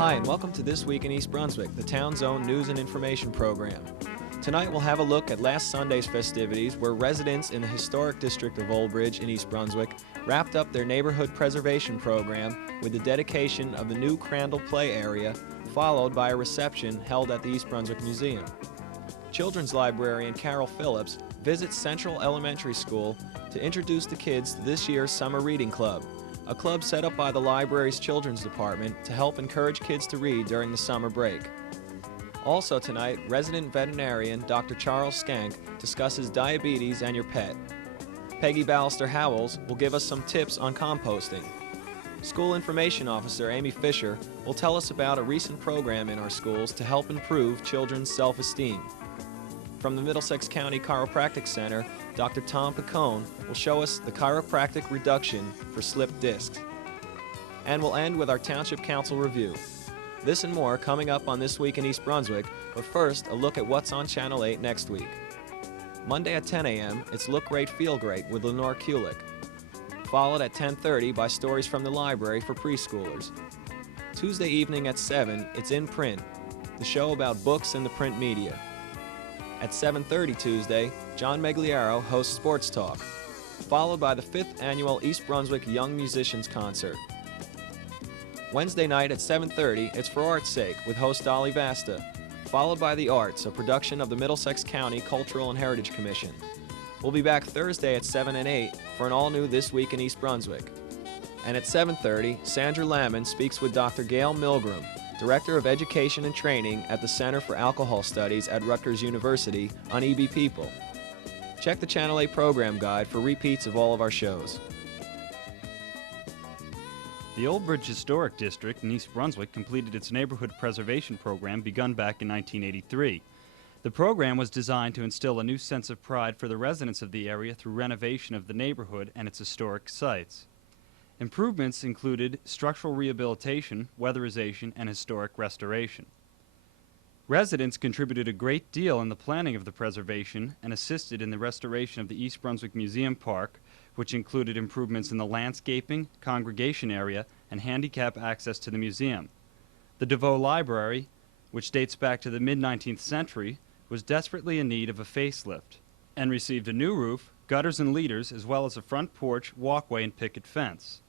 Hi, and welcome to This Week in East Brunswick, the town's own news and information program. Tonight we'll have a look at last Sunday's festivities where residents in the historic district of Old Bridge in East Brunswick wrapped up their neighborhood preservation program with the dedication of the new Crandall play area, followed by a reception held at the East Brunswick Museum. Children's librarian Carol Phillips visits Central Elementary School to introduce the kids to this year's Summer Reading Club, a club set up by the library's children's department to help encourage kids to read during the summer break. Also tonight, resident veterinarian Dr. Charles Schenck discusses diabetes and your pet. Peggy Ballister-Howells will give us some tips on composting. School Information Officer Amy Fisher will tell us about a recent program in our schools to help improve children's self-esteem. From the Middlesex County Chiropractic Center, Dr. Tom Picone will show us the chiropractic reduction for slipped discs. And we'll end with our Township Council review. This and more coming up on This Week in East Brunswick, but first, a look at what's on Channel 8 next week. Monday at 10 a.m., it's Look Great, Feel Great with Lenore Kulik. Followed at 10:30 by Stories from the Library for preschoolers. Tuesday evening at 7, it's In Print, the show about books and the print media. At 7:30 Tuesday, John Megliaro hosts Sports Talk, followed by the 5th Annual East Brunswick Young Musicians Concert. Wednesday night at 7:30, it's For Art's Sake with host Dolly Vasta, followed by The Arts, a production of the Middlesex County Cultural and Heritage Commission. We'll be back Thursday at 7 and 8 for an all-new This Week in East Brunswick. And at 7:30, Sandra Lamon speaks with Dr. Gail Milgram, Director of Education and Training at the Center for Alcohol Studies at Rutgers University, on EB People. Check the Channel 8 program guide for repeats of all of our shows. The Old Bridge Historic District in East Brunswick completed its neighborhood preservation program begun back in 1983. The program was designed to instill a new sense of pride for the residents of the area through renovation of the neighborhood and its historic sites. Improvements included structural rehabilitation, weatherization, and historic restoration. Residents contributed a great deal in the planning of the preservation and assisted in the restoration of the East Brunswick Museum Park, which included improvements in the landscaping, congregation area, and handicap access to the museum. The DeVoe Library, which dates back to the mid-19th century, was desperately in need of a facelift and received a new roof, gutters and leaders, as well as a front porch, walkway, and picket fence.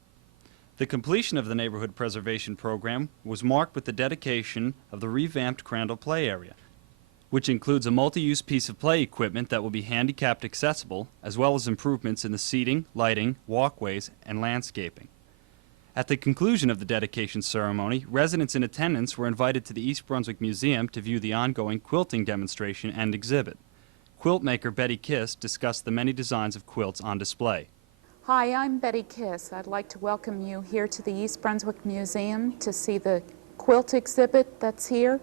The completion of the neighborhood preservation program was marked with the dedication of the revamped Crandall play area, which includes a multi-use piece of play equipment that will be handicapped accessible, as well as improvements in the seating, lighting, walkways, and landscaping. At the conclusion of the dedication ceremony, residents in attendance were invited to the East Brunswick Museum to view the ongoing quilting demonstration and exhibit. Quilt maker Betty Kiss discussed the many designs of quilts on display. Hi, I'm Betty Kiss. I'd like to welcome you here to the East Brunswick Museum to see the quilt exhibit that's here.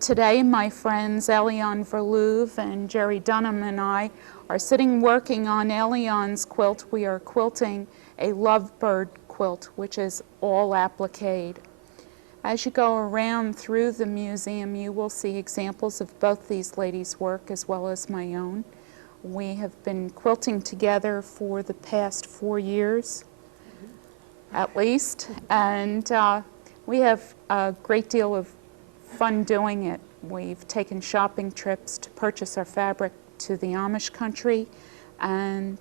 Today, my friends Elion Verloove and Jerry Dunham and I are sitting working on Elion's quilt. We are quilting a lovebird quilt, which is all applique. As you go around through the museum, you will see examples of both these ladies' work as well as my own. We have been quilting together for the past 4 years, at least, and we have a great deal of fun doing it. We've taken shopping trips to purchase our fabric to the Amish country, and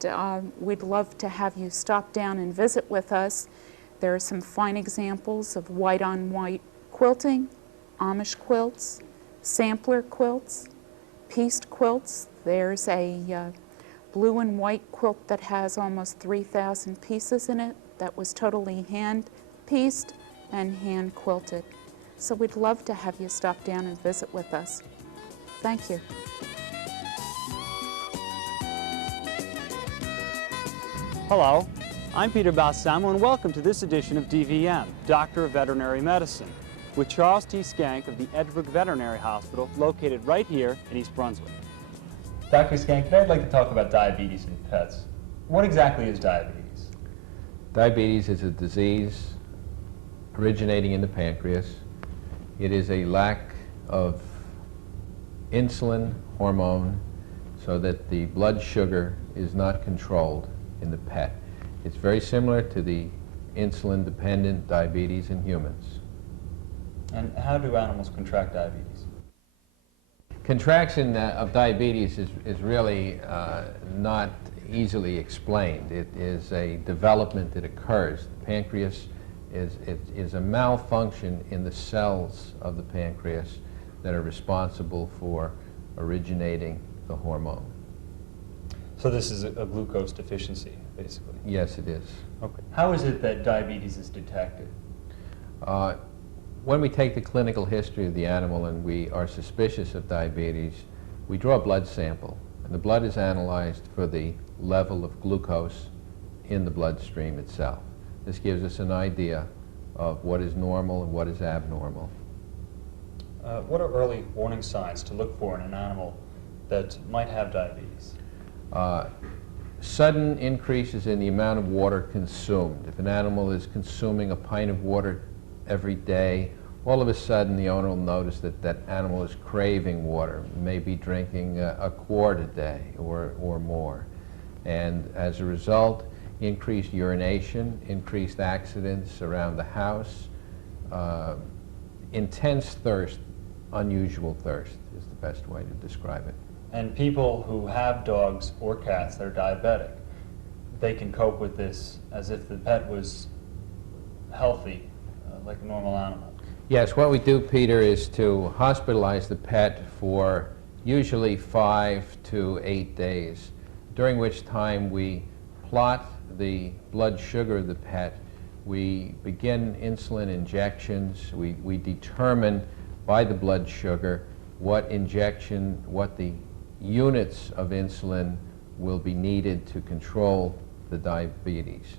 we'd love to have you stop down and visit with us. There are some fine examples of white-on-white quilting, Amish quilts, sampler quilts, pieced quilts. There's a blue and white quilt that has almost 3,000 pieces in it that was totally hand-pieced and hand-quilted. So we'd love to have you stop down and visit with us. Thank you. Hello, I'm Peter Balsamo, and welcome to this edition of DVM, Doctor of Veterinary Medicine, with Charles T. Schenck of the Edgebrook Veterinary Hospital, located right here in East Brunswick. Dr. Schenck, I'd like to talk about diabetes in pets. What exactly is diabetes? Diabetes is a disease originating in the pancreas. It is a lack of insulin hormone so that the blood sugar is not controlled in the pet. It's very similar to the insulin-dependent diabetes in humans. And how do animals contract diabetes? Contraction of diabetes is really not easily explained. It is a development that occurs. The pancreas is a malfunction in the cells of the pancreas that are responsible for originating the hormone. So this is a glucose deficiency, basically? Yes, it is. Okay. How is it that diabetes is detected? When we take the clinical history of the animal and we are suspicious of diabetes, we draw a blood sample, and the blood is analyzed for the level of glucose in the bloodstream itself. This gives us an idea of what is normal and what is abnormal. What are early warning signs to look for in an animal that might have diabetes? Sudden increases in the amount of water consumed. If an animal is consuming a pint of water every day, all of a sudden the owner will notice that that animal is craving water, maybe drinking a quart a day or more. And as a result, increased urination, increased accidents around the house, intense thirst, unusual thirst is the best way to describe it. And people who have dogs or cats that are diabetic, they can cope with this as if the pet was healthy, like a normal animal. Yes, what we do, Peter, is to hospitalize the pet for usually 5 to 8 days, during which time we plot the blood sugar of the pet. We begin insulin injections. We determine by the blood sugar what the units of insulin will be needed to control the diabetes.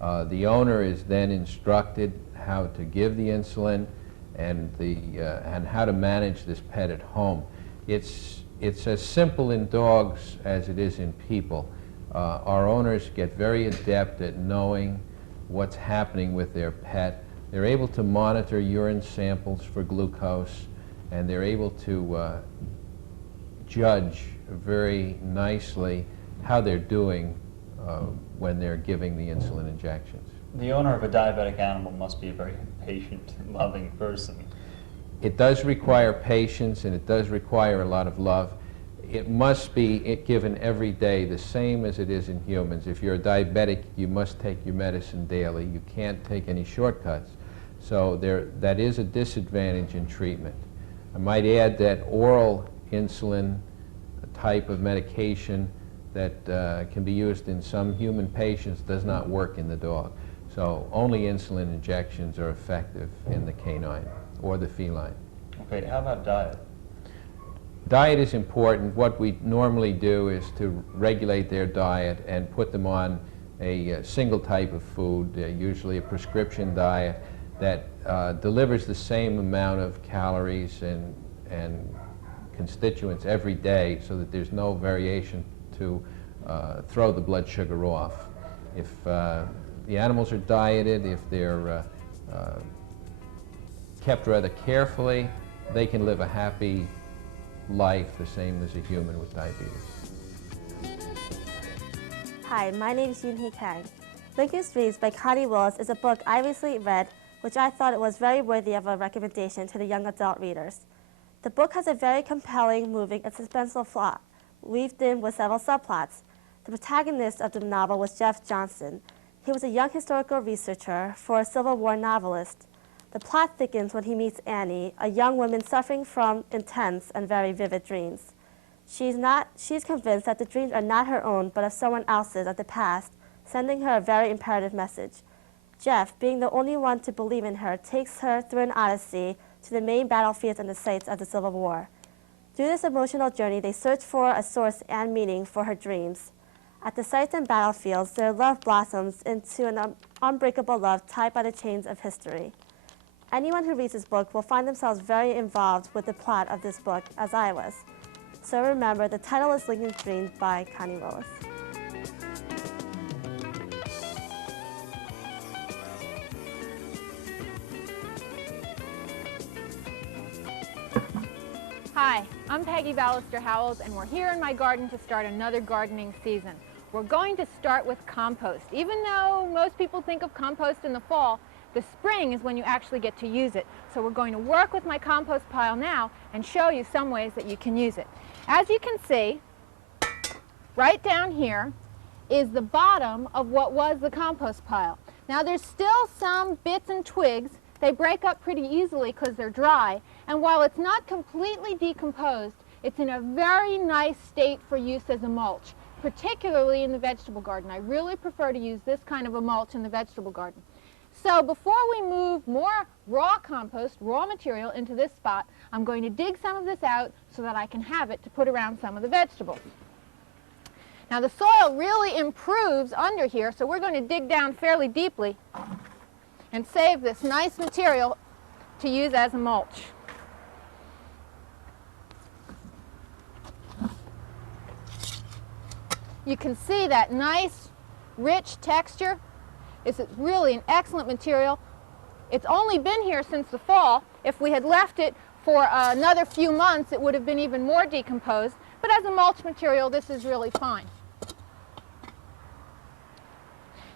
The owner is then instructed how to give the insulin and how to manage this pet at home. It's as simple in dogs as it is in people. Our owners get very adept at knowing what's happening with their pet. They're able to monitor urine samples for glucose, and they're able to judge very nicely how they're doing when they're giving the insulin injections. The owner of a diabetic animal must be a very patient, loving person. It does require patience, and it does require a lot of love. It must be given every day, the same as it is in humans. If you're a diabetic, you must take your medicine daily. You can't take any shortcuts. So that is a disadvantage in treatment. I might add that oral insulin, a type of medication that can be used in some human patients, does not work in the dog. So only insulin injections are effective in the canine or the feline. Okay, how about diet? Diet is important. What we normally do is to regulate their diet and put them on a single type of food, usually a prescription diet, that delivers the same amount of calories and constituents every day, so that there's no variation to throw the blood sugar off. If the animals are dieted, if they're kept rather carefully, they can live a happy life the same as a human with diabetes. Hi, my name is Kang. Lincoln's Dreams by Connie Willis is a book I recently read, which I thought it was very worthy of a recommendation to the young adult readers. The book has a very compelling, moving, and suspenseful plot, weaved in with several subplots. The protagonist of the novel was Jeff Johnston. He was a young historical researcher for a Civil War novelist. The plot thickens when he meets Annie, a young woman suffering from intense and very vivid dreams. She's convinced that the dreams are not her own, but of someone else's of the past, sending her a very imperative message. Jeff, being the only one to believe in her, takes her through an odyssey to the main battlefields and the sites of the Civil War. Through this emotional journey, they search for a source and meaning for her dreams. At the sites and battlefields, their love blossoms into an unbreakable love tied by the chains of history. Anyone who reads this book will find themselves very involved with the plot of this book, as I was. So remember, the title is Lincoln's Dreams by Connie Willis. Hi, I'm Peggy Ballister-Howells, and we're here in my garden to start another gardening season. We're going to start with compost. Even though most people think of compost in the fall, The spring is when you actually get to use it. So we're going to work with my compost pile now and show you some ways that you can use it. As you can see, right down here is the bottom of what was the compost pile. Now there's still some bits and twigs. They break up pretty easily because they're dry, and while it's not completely decomposed, it's in a very nice state for use as a mulch, particularly in the vegetable garden. I really prefer to use this kind of a mulch in the vegetable garden. So before we move more raw compost, raw material into this spot, I'm going to dig some of this out so that I can have it to put around some of the vegetables. Now the soil really improves under here, so we're going to dig down fairly deeply and save this nice material to use as a mulch. You can see that nice, rich texture. It's really an excellent material. It's only been here since the fall. If we had left it for another few months, it would have been even more decomposed. But as a mulch material, this is really fine.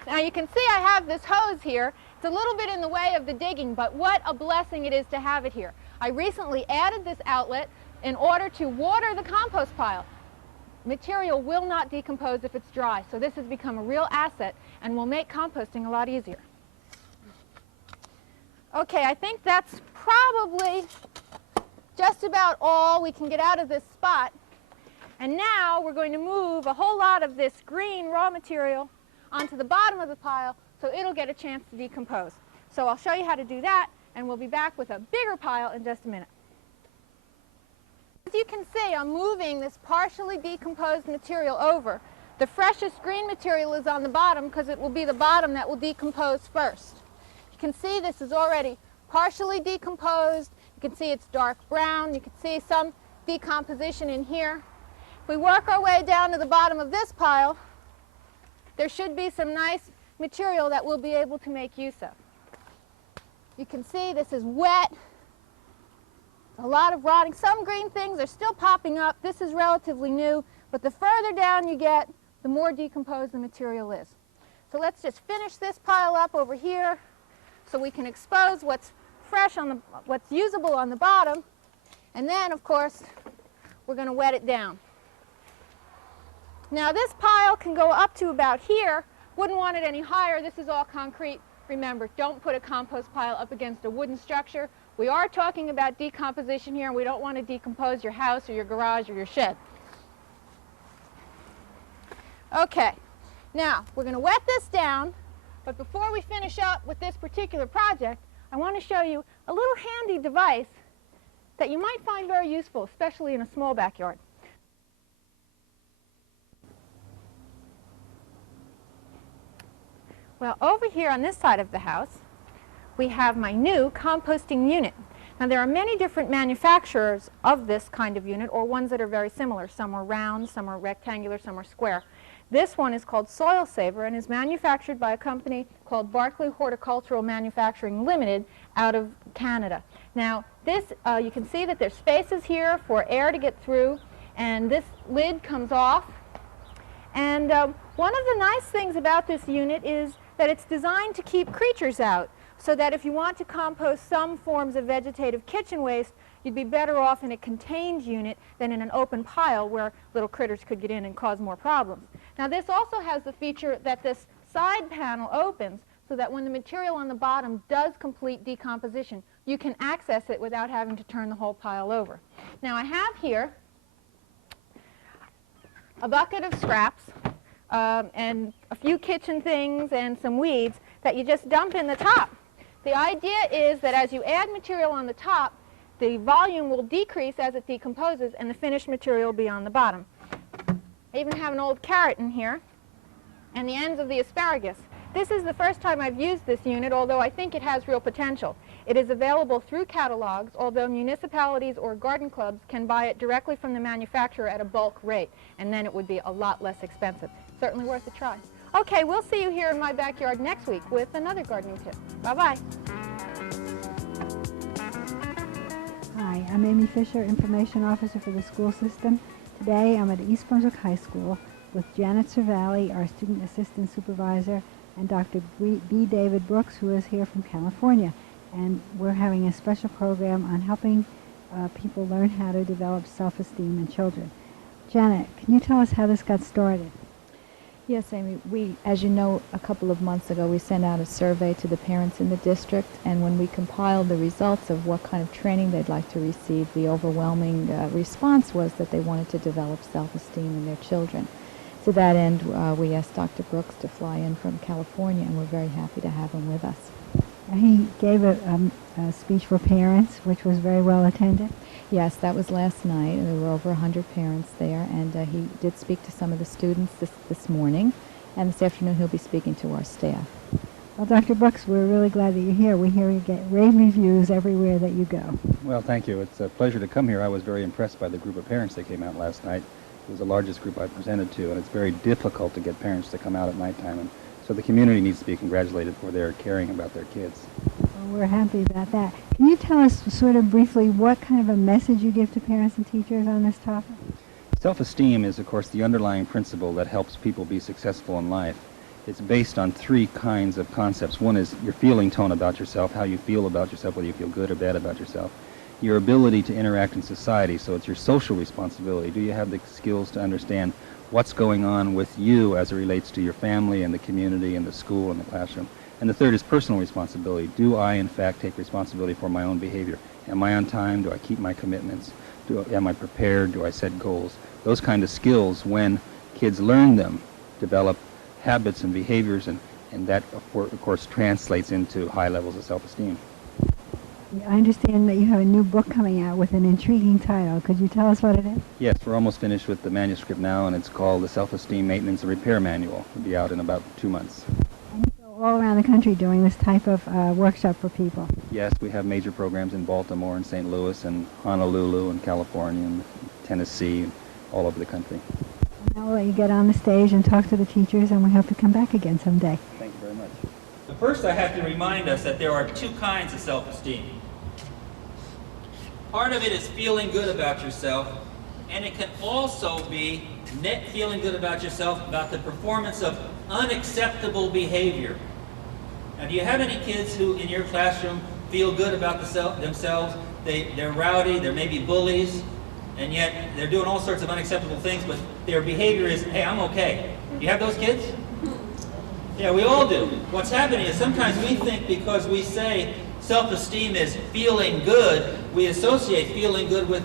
Now you can see I have this hose here. It's a little bit in the way of the digging, but what a blessing it is to have it here. I recently added this outlet in order to water the compost pile. Material will not decompose if it's dry, so this has become a real asset and will make composting a lot easier. Okay, I think that's probably just about all we can get out of this spot. And now we're going to move a whole lot of this green raw material onto the bottom of the pile so it'll get a chance to decompose. So I'll show you how to do that, and we'll be back with a bigger pile in just a minute. As you can see, I'm moving this partially decomposed material over. The freshest green material is on the bottom because it will be the bottom that will decompose first. You can see this is already partially decomposed. You can see it's dark brown. You can see some decomposition in here. If we work our way down to the bottom of this pile, there should be some nice material that we'll be able to make use of. You can see this is wet. A lot of rotting. Some green things are still popping up. This is relatively new, but the further down you get, the more decomposed the material is. So let's just finish this pile up over here so we can expose what's fresh on what's usable on the bottom, and then of course we're going to wet it down. Now this pile can go up to about here. Wouldn't want it any higher. This is all concrete. Remember, don't put a compost pile up against a wooden structure. We are talking about decomposition here, and we don't want to decompose your house or your garage or your shed. Okay, now we're going to wet this down, but before we finish up with this particular project, I want to show you a little handy device that you might find very useful, especially in a small backyard. Well, over here on this side of the house, we have my new composting unit. Now there are many different manufacturers of this kind of unit, or ones that are very similar. Some are round, some are rectangular, some are square. This one is called Soil Saver and is manufactured by a company called Barclay Horticultural Manufacturing Limited out of Canada. Now this, you can see that there's spaces here for air to get through, and this lid comes off. And one of the nice things about this unit is that it's designed to keep creatures out, so that if you want to compost some forms of vegetative kitchen waste, you'd be better off in a contained unit than in an open pile where little critters could get in and cause more problems. Now this also has the feature that this side panel opens so that when the material on the bottom does complete decomposition, you can access it without having to turn the whole pile over. Now I have here a bucket of scraps and a few kitchen things and some weeds that you just dump in the top. The idea is that as you add material on the top, the volume will decrease as it decomposes and the finished material will be on the bottom. I even have an old carrot in here and the ends of the asparagus. This is the first time I've used this unit, although I think it has real potential. It is available through catalogs, although municipalities or garden clubs can buy it directly from the manufacturer at a bulk rate, and then it would be a lot less expensive. Certainly worth a try. Okay, we'll see you here in my backyard next week with another gardening tip. Bye-bye. Hi, I'm Amy Fisher, Information Officer for the school system. Today I'm at East Brunswick High School with Janet Cervalli, our Student Assistant Supervisor, and Dr. B. David Brooks, who is here from California. And we're having a special program on helping people learn how to develop self-esteem in children. Janet, can you tell us how this got started? Yes, Amy. We, as you know, a couple of months ago, we sent out a survey to the parents in the district, and when we compiled the results of what kind of training they'd like to receive, the overwhelming response was that they wanted to develop self-esteem in their children. To that end, we asked Dr. Brooks to fly in from California, and we're very happy to have him with us. He gave a speech for parents, which was very well attended. Yes, that was last night. There were over 100 parents there, and he did speak to some of the students this morning, and this afternoon he'll be speaking to our staff. Well, Dr. Brooks, we're really glad that you're here. We hear you get rave reviews everywhere that you go. Well, thank you. It's a pleasure to come here. I was very impressed by the group of parents that came out last night. It was the largest group I presented to, and it's very difficult to get parents to come out at nighttime, and so the community needs to be congratulated for their caring about their kids. Well, we're happy about that. Can you tell us sort of briefly what kind of a message you give to parents and teachers on this topic? Self-esteem is, of course, the underlying principle that helps people be successful in life. It's based on three kinds of concepts. One is your feeling tone about yourself, how you feel about yourself, whether you feel good or bad about yourself. Your ability to interact in society, so it's your social responsibility. Do you have the skills to understand what's going on with you as it relates to your family and the community and the school and the classroom? And the third is personal responsibility. Do I, in fact, take responsibility for my own behavior? Am I on time? Do I keep my commitments? Am I prepared? Do I set goals? Those kind of skills, when kids learn them, develop habits and behaviors, and that, of course, translates into high levels of self-esteem. I understand that you have a new book coming out with an intriguing title. Could you tell us what it is? Yes, we're almost finished with the manuscript now, and it's called The Self-Esteem Maintenance and Repair Manual. It'll be out in about 2 months. And you go all around the country doing this type of workshop for people. Yes, we have major programs in Baltimore and St. Louis and Honolulu and California and Tennessee and all over the country. And now we'll let you get on the stage and talk to the teachers, and we hope to come back again someday. Thank you very much. First, I have to remind us that there are two kinds of self-esteem. Part of it is feeling good about yourself, and it can also be feeling good about yourself about the performance of unacceptable behavior. Now, do you have any kids who in your classroom feel good about themselves? They're rowdy, they're maybe bullies, and yet they're doing all sorts of unacceptable things, but their behavior is, hey, I'm okay. Do you have those kids? Yeah, we all do. What's happening is sometimes we think because we say self-esteem is feeling good, we associate feeling good with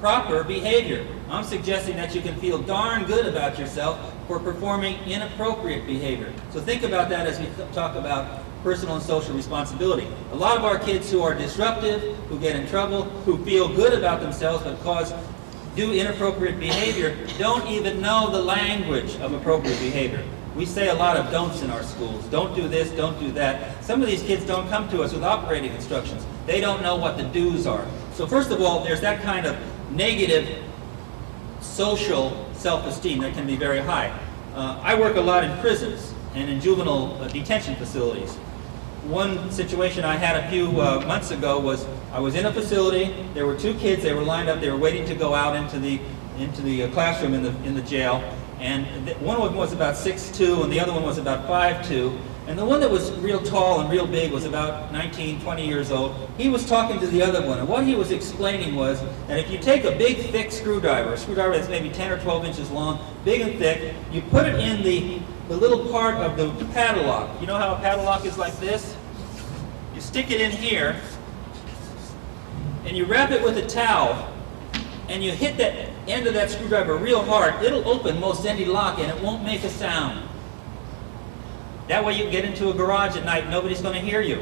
proper behavior. I'm suggesting that you can feel darn good about yourself for performing inappropriate behavior. So think about that as we talk about personal and social responsibility. A lot of our kids who are disruptive, who get in trouble, who feel good about themselves but do inappropriate behavior, don't even know the language of appropriate behavior. We say a lot of don'ts in our schools. Don't do this, don't do that. Some of these kids don't come to us with operating instructions. They don't know what the do's are. So first of all, there's that kind of negative social self-esteem that can be very high. I work a lot in prisons and in juvenile detention facilities. One situation I had a few months ago was I was in a facility. There were two kids. They were lined up. They were waiting to go out into the classroom in the jail. And one of them was about 6'2", and the other one was about 5'2". And the one that was real tall and real big was about 19, 20 years old. He was talking to the other one, and what he was explaining was that if you take a big, thick screwdriver, a screwdriver that's maybe 10 or 12 inches long, big and thick, you put it in the little part of the padlock. You know how a padlock is like this? You stick it in here, and you wrap it with a towel, and you hit that end of that screwdriver real hard. It'll open most any lock, and it won't make a sound. That way you can get into a garage at night, nobody's going to hear you.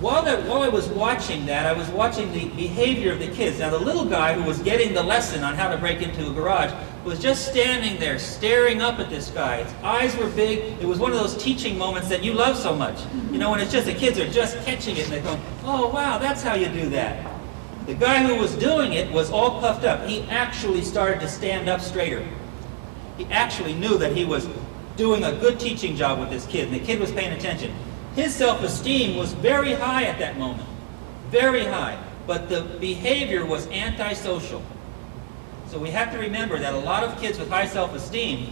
While I was watching that, I was watching the behavior of the kids. Now, the little guy who was getting the lesson on how to break into a garage was just standing there staring up at this guy. His eyes were big. It was one of those teaching moments that you love so much. You know, when it's just the kids are just catching it and they're going, oh, wow, that's how you do that. The guy who was doing it was all puffed up. He actually started to stand up straighter. He actually knew that he was doing a good teaching job with this kid, and the kid was paying attention. His self-esteem was very high at that moment, very high, but the behavior was antisocial. So we have to remember that a lot of kids with high self-esteem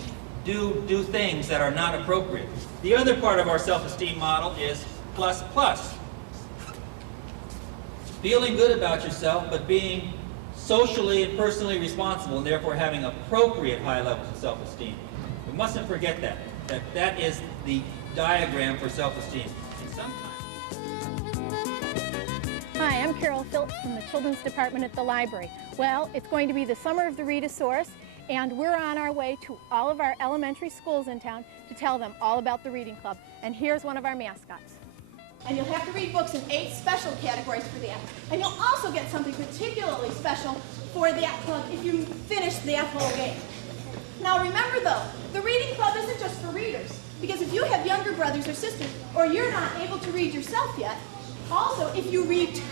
do things that are not appropriate. The other part of our self-esteem model is plus plus. Feeling good about yourself, but being socially and personally responsible, and therefore having appropriate high levels of self-esteem. We mustn't forget that. That is the diagram for self-esteem. And sometimes... Hi, I'm Carol Phillips from the Children's Department at the library. Well, it's going to be the summer of the Readasaurus, and we're on our way to all of our elementary schools in town to tell them all about the Reading Club. And here's one of our mascots. And you'll have to read books in 8 special categories for that. And you'll also get something particularly special for that club if you finish that whole game. Now remember though, the Reading Club isn't just for readers, because if you have younger brothers or sisters, or you're not able to read yourself yet, also if you read to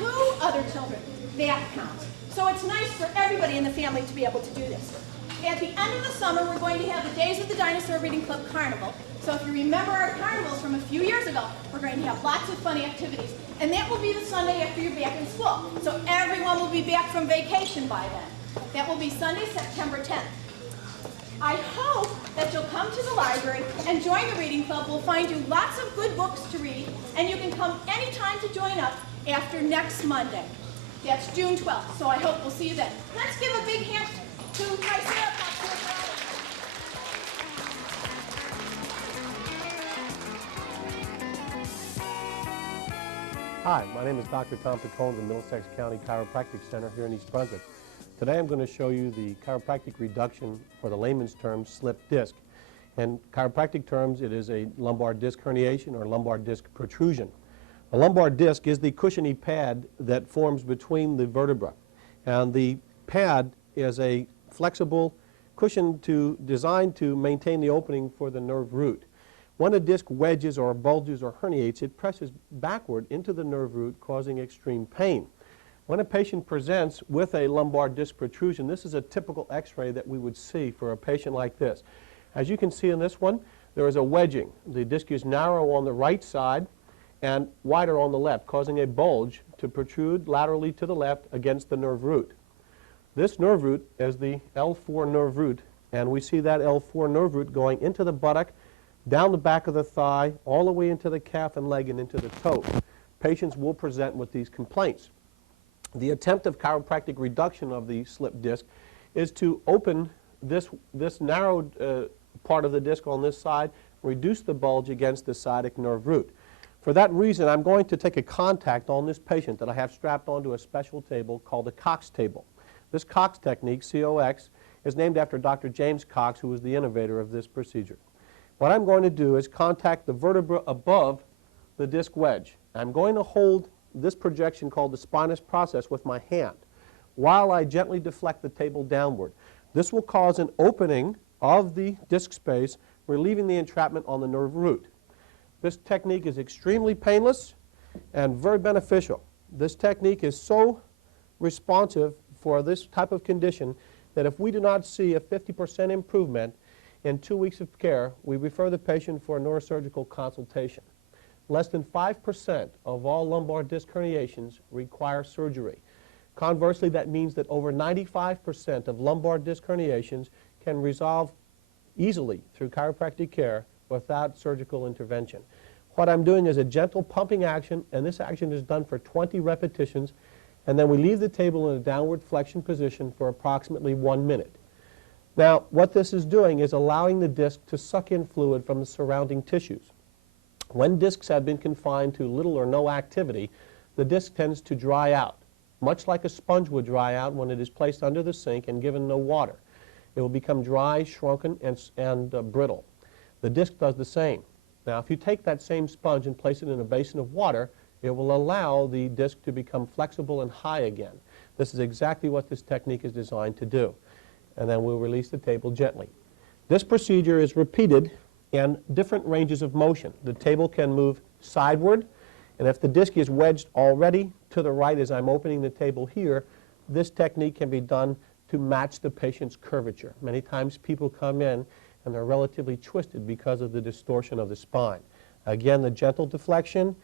other children, that counts. So it's nice for everybody in the family to be able to do this. At the end of the summer, we're going to have the Days of the Dinosaur Reading Club Carnival. So if you remember our carnivals from a few years ago, we're going to have lots of fun activities. And that will be the Sunday after you're back in school. So everyone will be back from vacation by then. That will be Sunday, September 10th. I hope that you'll come to the library and join the Reading Club. We'll find you lots of good books to read, and you can come anytime to join us after next Monday. That's June 12th, so I hope we'll see you then. Let's give a big hand to Triceratops. Hi, my name is Dr. Tom Picone of the Middlesex County Chiropractic Center here in East Brunswick. Today I'm going to show you the chiropractic reduction for the layman's term slip disc. In chiropractic terms, it is a lumbar disc herniation or lumbar disc protrusion. A lumbar disc is the cushiony pad that forms between the vertebra. And the pad is a flexible cushion designed to maintain the opening for the nerve root. When a disc wedges or bulges or herniates, it presses backward into the nerve root, causing extreme pain. When a patient presents with a lumbar disc protrusion, this is a typical x-ray that we would see for a patient like this. As you can see in this one, there is a wedging. The disc is narrow on the right side and wider on the left, causing a bulge to protrude laterally to the left against the nerve root. This nerve root is the L4 nerve root, and we see that L4 nerve root going into the buttock, down the back of the thigh, all the way into the calf and leg and into the toe. Patients will present with these complaints. The attempt of chiropractic reduction of the slip disc is to open this narrowed part of the disc on this side, reduce the bulge against the sciatic nerve root. For that reason, I'm going to take a contact on this patient that I have strapped onto a special table called a Cox table. This Cox technique, COX, is named after Dr. James Cox, who was the innovator of this procedure. What I'm going to do is contact the vertebra above the disc wedge. I'm going to hold this projection called the spinous process with my hand while I gently deflect the table downward. This will cause an opening of the disc space, relieving the entrapment on the nerve root. This technique is extremely painless and very beneficial. This technique is so responsive for this type of condition that if we do not see a 50% improvement in 2 weeks of care, we refer the patient for a neurosurgical consultation. Less than 5% of all lumbar disc herniations require surgery. Conversely, that means that over 95% of lumbar disc herniations can resolve easily through chiropractic care without surgical intervention. What I'm doing is a gentle pumping action, and this action is done for 20 repetitions, and then we leave the table in a downward flexion position for approximately 1 minute. Now, what this is doing is allowing the disc to suck in fluid from the surrounding tissues. When discs have been confined to little or no activity, the disc tends to dry out, much like a sponge would dry out when it is placed under the sink and given no water. It will become dry, shrunken, and brittle. The disc does the same. Now, if you take that same sponge and place it in a basin of water, it will allow the disc to become flexible and high again. This is exactly what this technique is designed to do. And then we'll release the table gently. This procedure is repeated in different ranges of motion. The table can move sideward, and if the disc is wedged already to the right as I'm opening the table here, this technique can be done to match the patient's curvature. Many times people come in and they're relatively twisted because of the distortion of the spine. Again, the gentle deflection,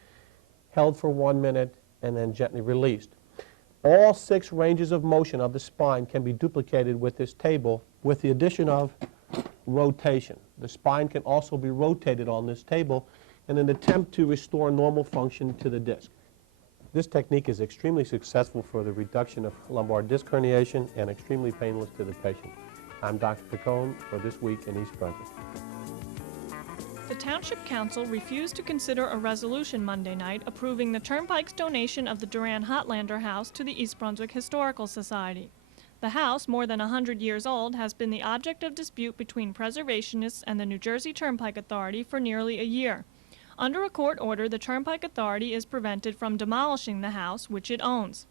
held for 1 minute, and then gently released. All 6 ranges of motion of the spine can be duplicated with this table with the addition of rotation. The spine can also be rotated on this table in an attempt to restore normal function to the disc. This technique is extremely successful for the reduction of lumbar disc herniation and extremely painless to the patient. I'm Dr. Picone for This Week in East Brunswick. The Township Council refused to consider a resolution Monday night approving the Turnpike's donation of the Duran Hotlander House to the East Brunswick Historical Society. The house, more than 100 years old, has been the object of dispute between preservationists and the New Jersey Turnpike Authority for nearly a year. Under a court order, the Turnpike Authority is prevented from demolishing the house, which it owns.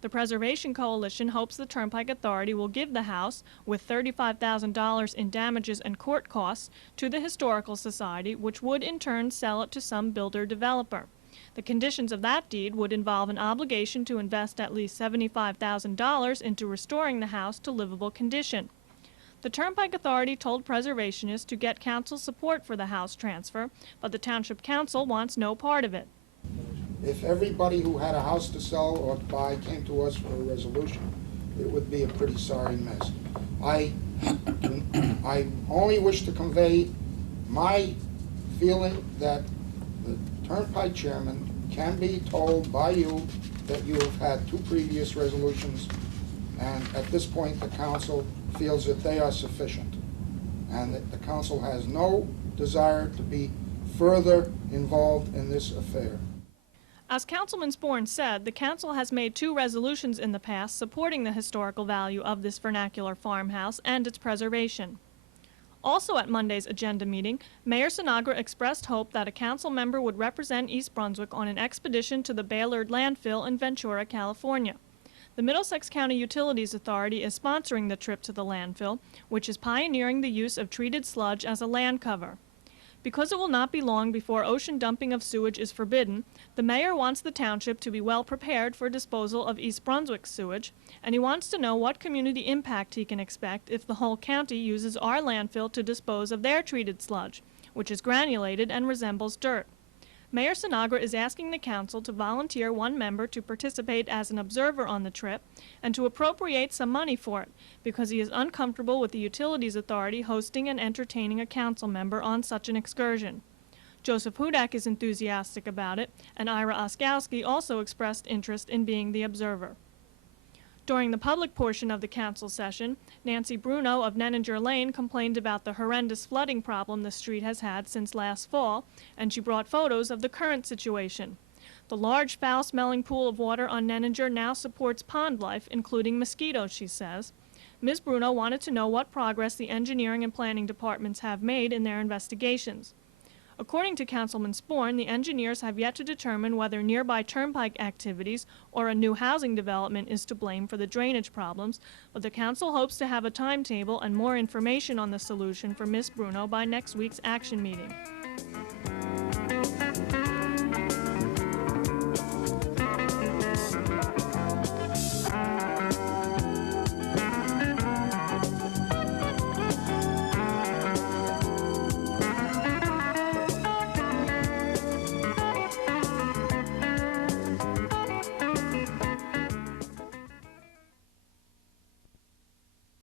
The Preservation Coalition hopes the Turnpike Authority will give the house, with $35,000 in damages and court costs, to the Historical Society, which would in turn sell it to some builder-developer. The conditions of that deed would involve an obligation to invest at least $75,000 into restoring the house to livable condition. The Turnpike Authority told preservationists to get council support for the house transfer, but the Township Council wants no part of it. If everybody who had a house to sell or to buy came to us for a resolution, it would be a pretty sorry mess. I only wish to convey my feeling that the Turnpike Chairman can be told by you that you have had 2 previous resolutions, and at this point the council feels that they are sufficient, and that the council has no desire to be further involved in this affair. As Councilman Sporn said, the council has made 2 resolutions in the past supporting the historical value of this vernacular farmhouse and its preservation. Also at Monday's agenda meeting, Mayor Sinagra expressed hope that a council member would represent East Brunswick on an expedition to the Baylord landfill in Ventura, California. The Middlesex County Utilities Authority is sponsoring the trip to the landfill, which is pioneering the use of treated sludge as a land cover. Because it will not be long before ocean dumping of sewage is forbidden, the mayor wants the township to be well prepared for disposal of East Brunswick sewage, and he wants to know what community impact he can expect if the whole county uses our landfill to dispose of their treated sludge, which is granulated and resembles dirt. Mayor Sinagra is asking the council to volunteer 1 member to participate as an observer on the trip and to appropriate some money for it, because he is uncomfortable with the Utilities Authority hosting and entertaining a council member on such an excursion. Joseph Hudak is enthusiastic about it, and Ira Oskowski also expressed interest in being the observer. During the public portion of the council session, Nancy Bruno of Nenninger Lane complained about the horrendous flooding problem the street has had since last fall, and she brought photos of the current situation. The large, foul-smelling pool of water on Nenninger now supports pond life, including mosquitoes, she says. Ms. Bruno wanted to know what progress the engineering and planning departments have made in their investigations. According to Councilman Sporn, the engineers have yet to determine whether nearby turnpike activities or a new housing development is to blame for the drainage problems, but the council hopes to have a timetable and more information on the solution for Ms. Bruno by next week's action meeting.